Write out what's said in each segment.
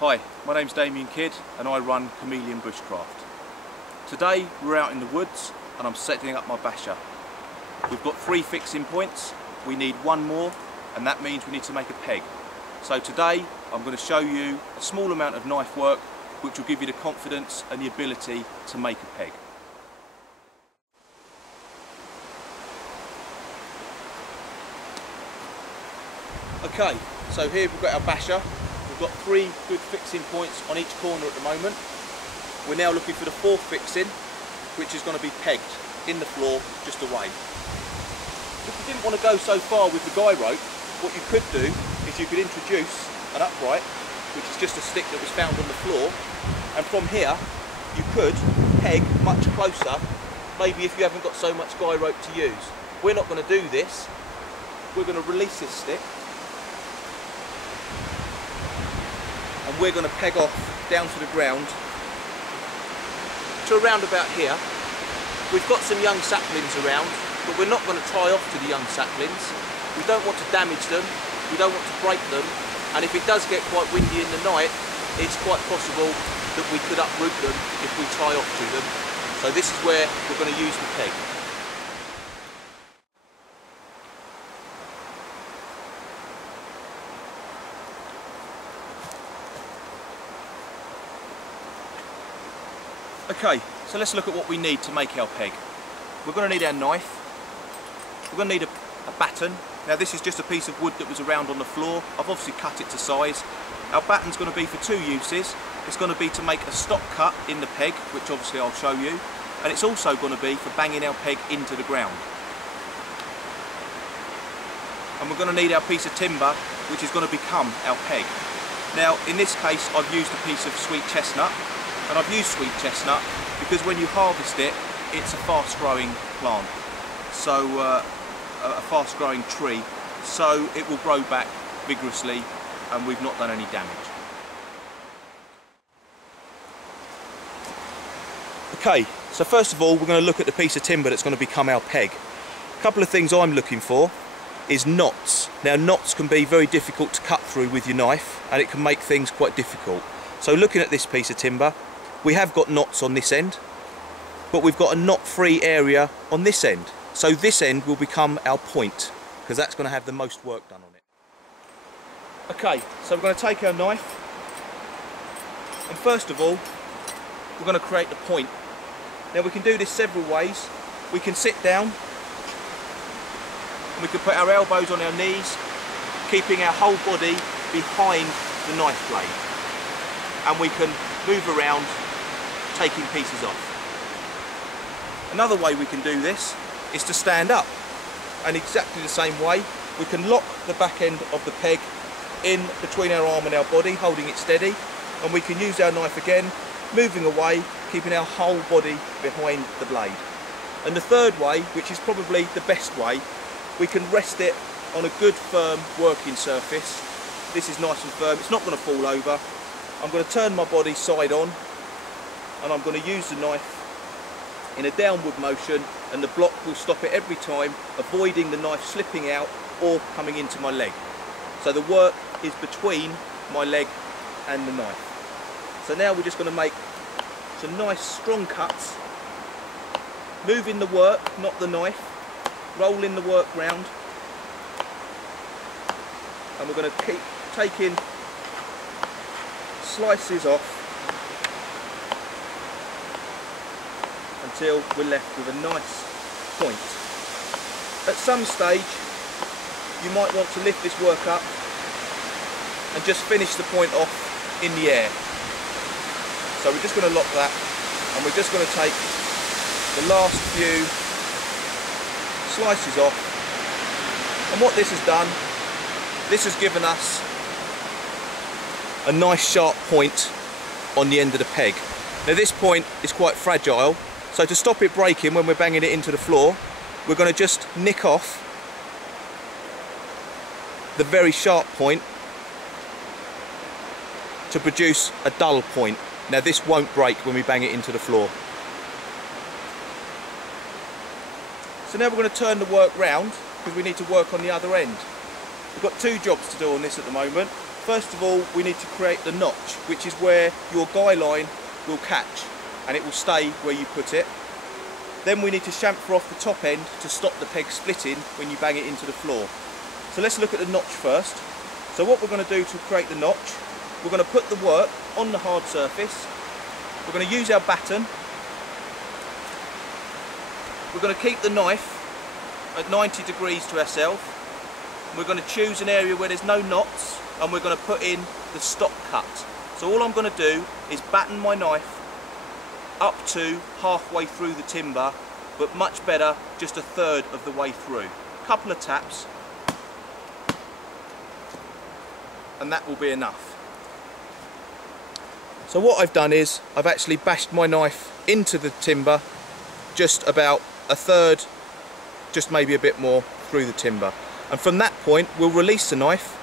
Hi, my name's Damien Kidd and I run Chameleon Bushcraft. Today we're out in the woods and I'm setting up my basher. We've got 3 fixing points, we need 1 more, and that means we need to make a peg. So today I'm going to show you a small amount of knife work which will give you the confidence and the ability to make a peg. Okay, so here we've got our basher. We've got 3 good fixing points on each corner at the moment. We're now looking for the 4th fixing, which is going to be pegged in the floor just away. If you didn't want to go so far with the guy rope, what you could do is you could introduce an upright, which is just a stick that was found on the floor, and from here you could peg much closer, maybe if you haven't got so much guy rope to use. We're not going to do this. We're going to release this stick and we're going to peg off down to the ground to around about here. We've got some young saplings around, but we're not going to tie off to the young saplings. We don't want to damage them, we don't want to break them, and if it does get quite windy in the night, it's quite possible that we could uproot them if we tie off to them. So this is where we're going to use the peg. Okay, so let's look at what we need to make our peg. We're going to need our knife, we're going to need a batten. Now this is just a piece of wood that was around on the floor. I've obviously cut it to size. Our batten's going to be for 2 uses. It's going to be to make a stop cut in the peg, which obviously I'll show you, and it's also going to be for banging our peg into the ground. And we're going to need our piece of timber, which is going to become our peg. Now in this case I've used a piece of sweet chestnut. And I've used sweet chestnut because when you harvest it, it's a fast growing plant, so a fast growing tree, so it will grow back vigorously and we've not done any damage. Okay, so first of all we're going to look at the piece of timber that's going to become our peg. A couple of things I'm looking for is knots. Now knots can be very difficult to cut through with your knife and it can make things quite difficult. So looking at this piece of timber, we have got knots on this end, but we've got a knot-free area on this end. So this end will become our point, because that's going to have the most work done on it. Okay, so we're going to take our knife, and first of all, we're going to create the point. Now we can do this several ways. We can sit down, and we can put our elbows on our knees, keeping our whole body behind the knife blade. And we can move around, taking pieces off. Another way we can do this is to stand up, and exactly the same way we can lock the back end of the peg in between our arm and our body, holding it steady, and we can use our knife again, moving away, keeping our whole body behind the blade. And the third way, which is probably the best way, we can rest it on a good firm working surface. This is nice and firm, it's not going to fall over. I'm going to turn my body side on and I'm going to use the knife in a downward motion, and the block will stop it every time, avoiding the knife slipping out or coming into my leg. So the work is between my leg and the knife. So now we're just going to make some nice strong cuts, moving the work, not the knife, rolling the work round, and we're going to keep taking slices off until we're left with a nice point. At some stage you might want to lift this work up and just finish the point off in the air. So we're just going to lock that, and we're just going to take the last few slices off, and what this has done, this has given us a nice sharp point on the end of the peg. Now this point is quite fragile, so to stop it breaking when we're banging it into the floor, we're going to just nick off the very sharp point to produce a dull point. Now this won't break when we bang it into the floor. So now we're going to turn the work round because we need to work on the other end. We've got 2 jobs to do on this at the moment. First of all, we need to create the notch, which is where your guy line will catch and it will stay where you put it. Then we need to chamfer off the top end to stop the peg splitting when you bang it into the floor. So let's look at the notch first. So what we're going to do to create the notch, we're going to put the work on the hard surface. We're going to use our batten. We're going to keep the knife at 90 degrees to ourselves. We're going to choose an area where there's no knots and we're going to put in the stop cut. So all I'm going to do is batten my knife up to halfway through the timber, but much better just a third of the way through. A couple of taps and that will be enough. So what I've done is I've actually bashed my knife into the timber just about a third, just maybe a bit more through the timber. And from that point we'll release the knife.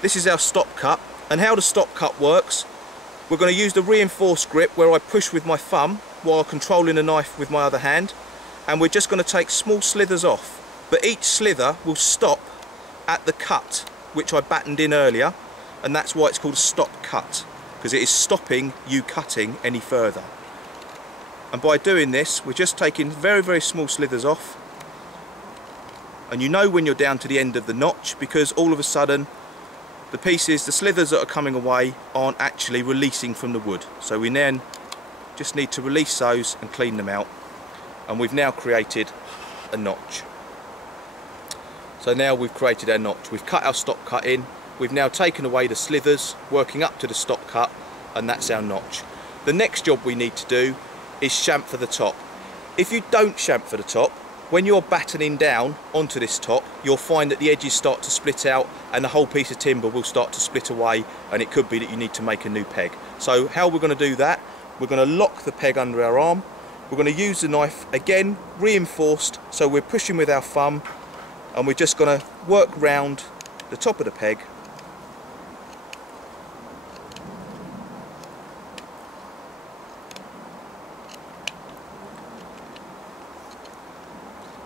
This is our stop cut, and how the stop cut works, we're going to use the reinforced grip where I push with my thumb while controlling the knife with my other hand, and we're just going to take small slithers off, but each slither will stop at the cut which I battened in earlier, and that's why it's called a stop cut, because it is stopping you cutting any further. And by doing this we're just taking very, very small slithers off, and you know when you're down to the end of the notch because all of a sudden the pieces, the slithers that are coming away aren't actually releasing from the wood. So we then just need to release those and clean them out, and we've now created a notch. So now we've created our notch, we've cut our stop cut in, we've now taken away the slithers working up to the stop cut, and that's our notch. The next job we need to do is chamfer the top. If you don't chamfer the top, when you're battening down onto this top, you'll find that the edges start to split out and the whole piece of timber will start to split away, and it could be that you need to make a new peg. So how we're going to do that, we're going to lock the peg under our arm, we're going to use the knife again reinforced, so we're pushing with our thumb, and we're just going to work round the top of the peg.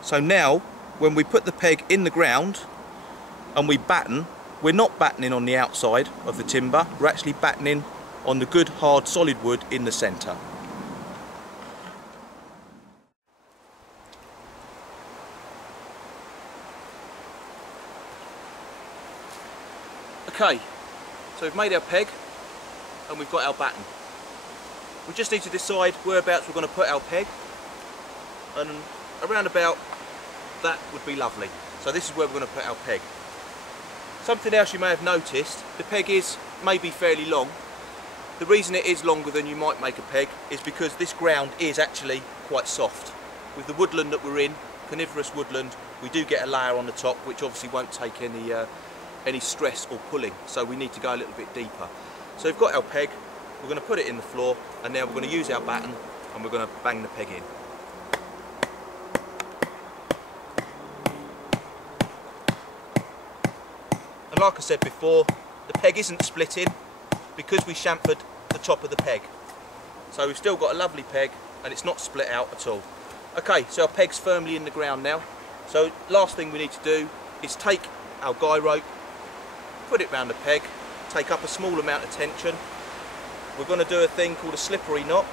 So now, when we put the peg in the ground and we batten, we're not battening on the outside of the timber, we're actually battening on the good hard solid wood in the centre. Okay, so we've made our peg and we've got our batten. We just need to decide whereabouts we're going to put our peg, and around about that would be lovely. So this is where we're going to put our peg. Something else you may have noticed, the peg is maybe fairly long. The reason it is longer than you might make a peg is because this ground is actually quite soft. With the woodland that we're in, coniferous woodland, we do get a layer on the top which obviously won't take any stress or pulling, so we need to go a little bit deeper. So we've got our peg, we're going to put it in the floor, and now we're going to use our batten and we're going to bang the peg in. And like I said before, the peg isn't splitting because we chamfered the top of the peg. So we've still got a lovely peg and it's not split out at all. Okay, so our peg's firmly in the ground now. So last thing we need to do is take our guy rope, put it round the peg, take up a small amount of tension. We're going to do a thing called a slippery knot.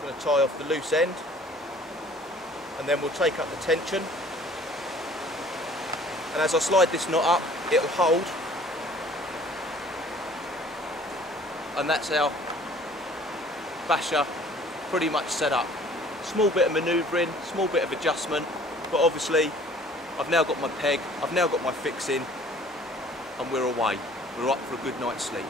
Going to tie off the loose end, and then we'll take up the tension, and as I slide this knot up it will hold, and that's our basher pretty much set up. Small bit of manoeuvring, small bit of adjustment, but obviously I've now got my peg, I've now got my fixing, and we're away. We're up for a good night's sleep.